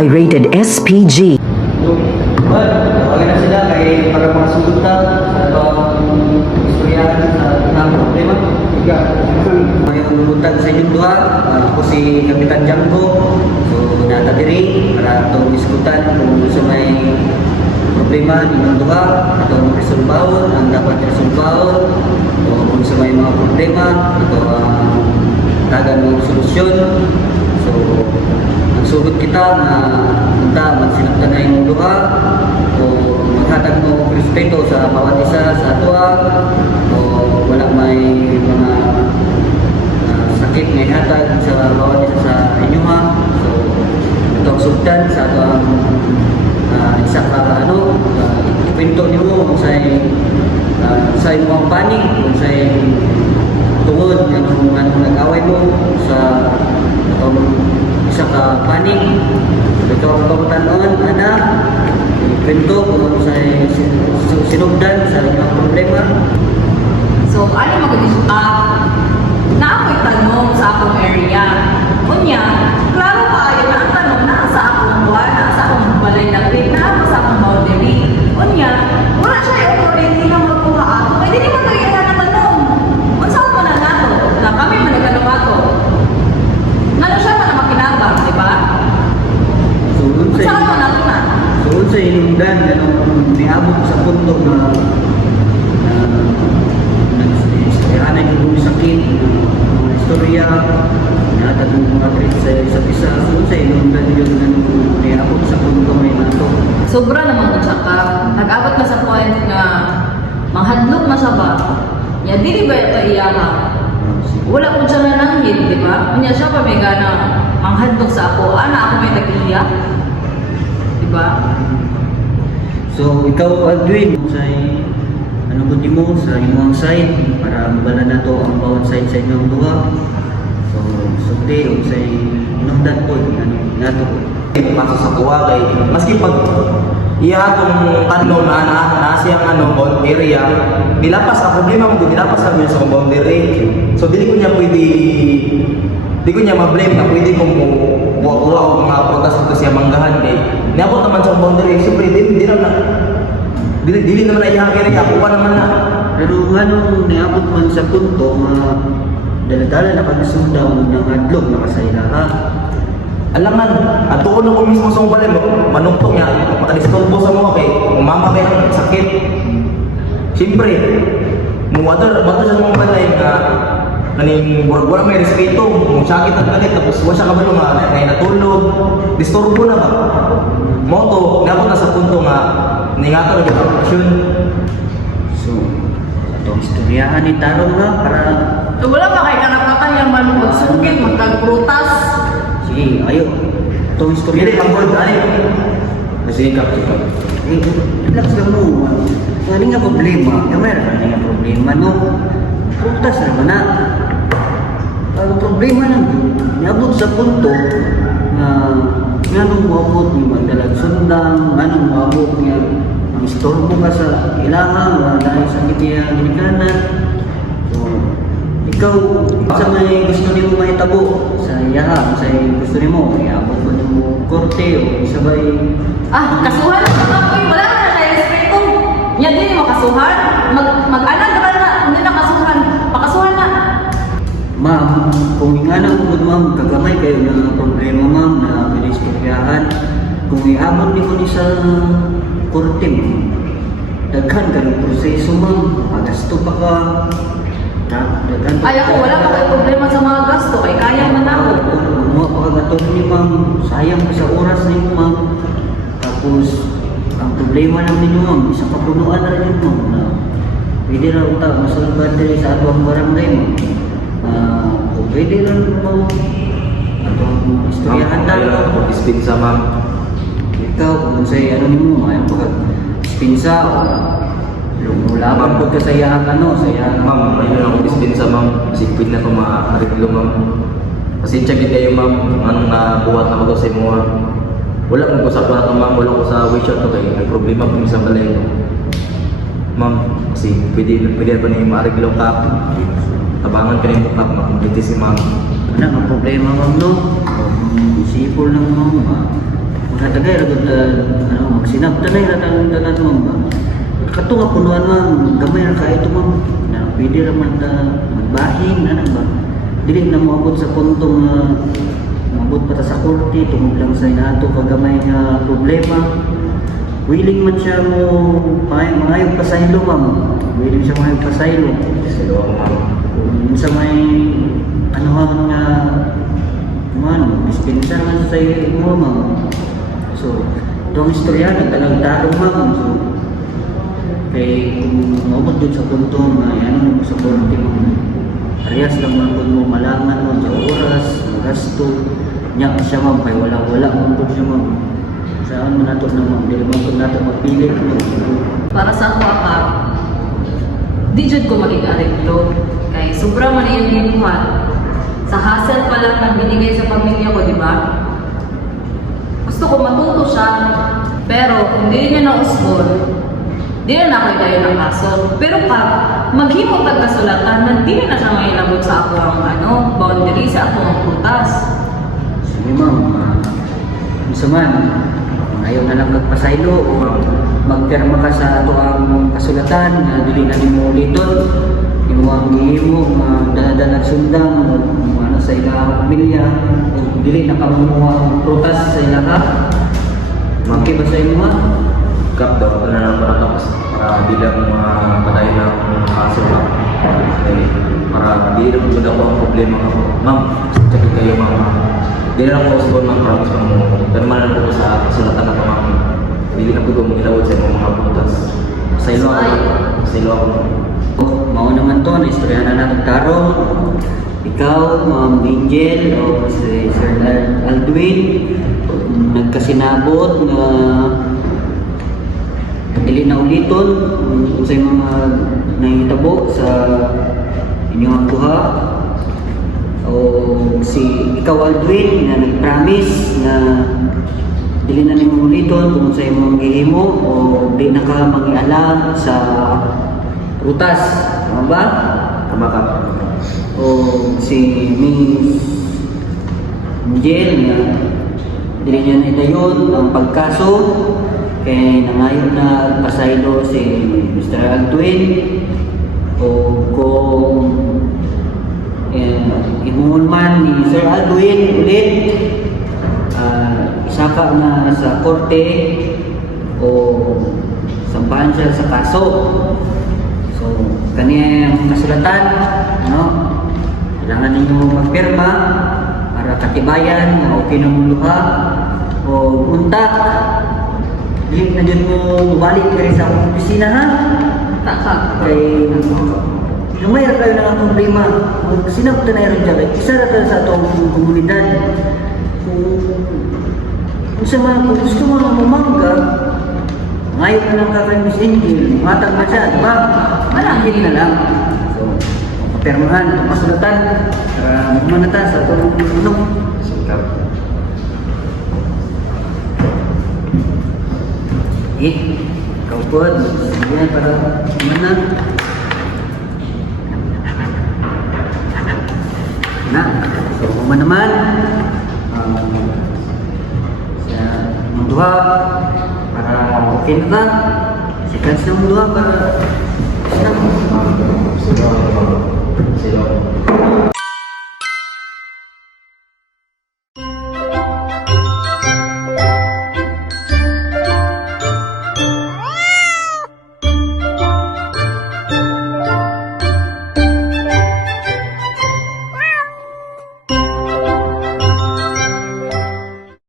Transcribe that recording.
DTI rated SPG. Tawagan na sila kay para makasugot na sa istoryahan sa tanang problema. May ulutag sa inyong duha, ako si Kapitan Jango. So, natadiri para itong iskutan kung sa may problema inyong duha, itong resolbahon, ang dapat resolbahon, o kung sa may mga problema, ito ang tagan ng solusyon. So, nagsugod kita na punta, magsinagtan na yung duha, o maghatag mo respeto sa bawat isa sa atua, o wala may mga sakit may hatag sa bawat isa sa inyo ha. So, ito ang sugdan sa ato ang isa ka ikwento niyo mo kung sa imong panig, kung sa tungod ng nag-away mo sa isa ka panig. Ito ang pagkutanon, anak, ikwento kung sa sinugdan sa inyong problema. So, ano mag-isip na ako'y tanong sa akong area. Kunya, klaro kaayo na ang tanong na sa akong buwan, na sa akong balay na grade, na ako sa akong boundary. Kunya, wala siya yung authority na magkuha ako. Pwede di mo ito yan na tanong. Unsa mo na nato? Na kami managanong ako. Ngano siya man na makinabang, di ba? Unsa mo nato na? So, sa inungdan, niabot sa punto na nag-istoryahan yung sakit, mga istorya, natag mga trip sa isa't isa. So, sa inungdan yun, niabot sa punto may nato. Sobra naman ko siya ka. Nag-abot na sa point na manghadlok na siya ba? Ya, dili ba ito iyaha? Wala ko siya nananghid, di ba? Kanya siya pa may gana manghadlok sa ako. Ana ako may tag-iya. Di ba? So, ikaw, Aldwin, sa ano ko mo sa inyong side para mabala na to ang bawat side sa inyong duha. So, sukli o sa inungdan po, nato po. Pasok sa kuha kay maski pag iya atong tanong na siyang area nilapas ang problema mo nilapas kami sa boundary. So dili ko niya ma-blame na pwede kong buwa o mga protas ko siya manggahan kay niabot naman sa boundary. Siyempre dili naman na iyang area kuha naman na. Pero ano, niabot man sa punto na dala-dala na kami sundaw ng adlog na kasayla ha. Alangan, at tuon ako mismo sa balay mo, manungtong niya, makadisturbo sa mga kay, umama kayo ng sakit. Siyempre, bato sa mga balay na wala may respeto, sakit at galit, tapos wala siya kabalo nga, ngayon natulog, disturbo na ba? Moto, nabot na sa punto nga, ningato na yung operasyon. So, itong istoryahan ni Tarong na para... So, wala pa kay karapatan yung magsungkit, magkagprutas. Sige, ayo. Itong istorya. Hindi, pag-gold, kasi kapit. Relax lang mo. Kani nga problema. Kamay na nga problema, no? Prutas naman na. Ang problema lang, niabot sa punto na nganong muabot ni magdalag sundang, nganong muabot niya ang istorbo ka sa ilaha, dahil sa kitiya ginikanan. So, ikaw, sa may gusto niyo mahitabo sa iyaha, sa gusto niyo, iabot ko niyo korte o isabay. Kasuhan na ako wala na na respeto. Yan din mo kasuhan. Mag-anak ka na, hindi na kasuhan. Pakasuhan na. Ma'am, kung ingana ko ma'am, kagamay kayo ng problema ma'am na pinistoryahan. Kung iabot niyo ni sa korte ma'am, daghan ka ng proseso ma'am, magasto pa ka. Ay ako, wala pa kayo problema sa mga gasto. Ay kaya man ako. Mga pagkagaton ni ma'am, sayang pa sa oras niyo ma'am. Tapos, ang problema lang ninyo ma'am, isang kapunuan na rin ma'am na pwede na rin tayo masulungan din sa atong barangay ma'am. Kung pwede rin mo atong istoryahan na rin. Ispinsa ma'am. Ikaw, kung sa'yo ano mo, ayaw pagka-spinsa o lumulaban po ka sa iyang sa iyang Ma'am, mayroon akong dispinsa ma'am. Sipin na ito maaariglo ma'am. Kasi check kayo ma'am, anong nabuhat na mag sa imo. Wala kong kusap na ito ma'am, wala ko sa wish out to kayo. May problema po sa balay ito. Ma'am, kasi pwede pa niyo maariglo ka. Tabangan ka rin mo kap, makikiti si ma'am. Wala ang problema ma'am no. Isipol lang ma'am. Katagay ragot na magsinabta na yung tanan mo ba. Kato nga punuan ma'am, gamay ra kayo ito ma'am. Na pwede raman na magbahin na ba. Dili na moabot sa puntong moabot pa ta sa korte tungod lang sa inato kagamay nga problema. Willing man siya mo mangayog pasaylo ma'am. Willing siya mangayog pasaylo. Sa loob, ma'am. Sa may anuhan nga dispensa nga sa iyo mo ma'am. So, itong istorya nagtalagtarong ma'am. So, kay kung maabot dun sa puntong ano mo sa korte ma'am. Alias lang man kung mo malaman mo sa oras, magasto. Niya siya ma'am, kay wala mo po siya ma'am. Saan mo nato na ma'am, dili man po nato magpilit mo. Para sa ako di jud ko maging areplo. Kay sobra man yung ginuhat. Sa hassle pa lang nang binigay sa pamilya ko, di ba? Gusto ko matuto siya, pero kung di niya na-usbon, di na ako dayo ng kaso. Pero pag maghimo tag kasulatan, man di na siya mailabot sa ako ang boundary, sa ako ang prutas. Sige ma'am, isa man, ayaw na lang magpasaylo o magpirma ka sa ato ang kasulatan na dili na mo uliton. Yung mga gihimo, dala-dala sundang, ano sa ilang pamilya, o dili na kamuha ang prutas sa ilang ka. Okay ba sa inyo ha? Kap daw, na lang para tapos para di lang patay ng kaso lang. Para di lang maganda ko ang problema ko. Ma'am, check kayo ma'am. Di na lang ko usbon ma'am, promise ma'am. Pero man lang po sa kasulatan na ito ma'am. Hindi na po ko magilawad sa mga prutas. Sa ilo ako. Mao naman to, na-istorya na natin tarong. Ikaw, Ma'am Angel, o si Sir Aldwin, nagkasinabot na dili na uliton sa mga nahitabo sa inyong buha. O si ikaw Aldwin na nag-promise na dili na nimo uliton kung sa imong gihimo o di na ka mangialam sa prutas, tama ba? Tama ka. O si Miss Angel na dili niya na idayon ang pagkaso kay nangayon na pasaylo si Mr. Aldwin o kung imungon man ni Sir Aldwin ulit isaka na sa korte o sampahan siya sa kaso. So, kaniyang kasulatan, kailangan ninyo magpirma para katibayan na okay na mong luha o unta. Hindi na dyan mo balik ka rin sa akong opisina ha. Taka. Kay lumayar kayo ng ang problema. Kung sinabta na yun dyan, isa na tayo sa itong komunidad. Kung gusto mo na mamangga, ngayon na lang kakay Miss Angel, matag na siya, diba? Malangin na lang. So, kapirmahan, pasulatan, para magmanata sa itong unong. Sikap. Ikaw po, yan para mana. Na, so kung naman, sa munduha, para okay na ba? Seconds na munduha para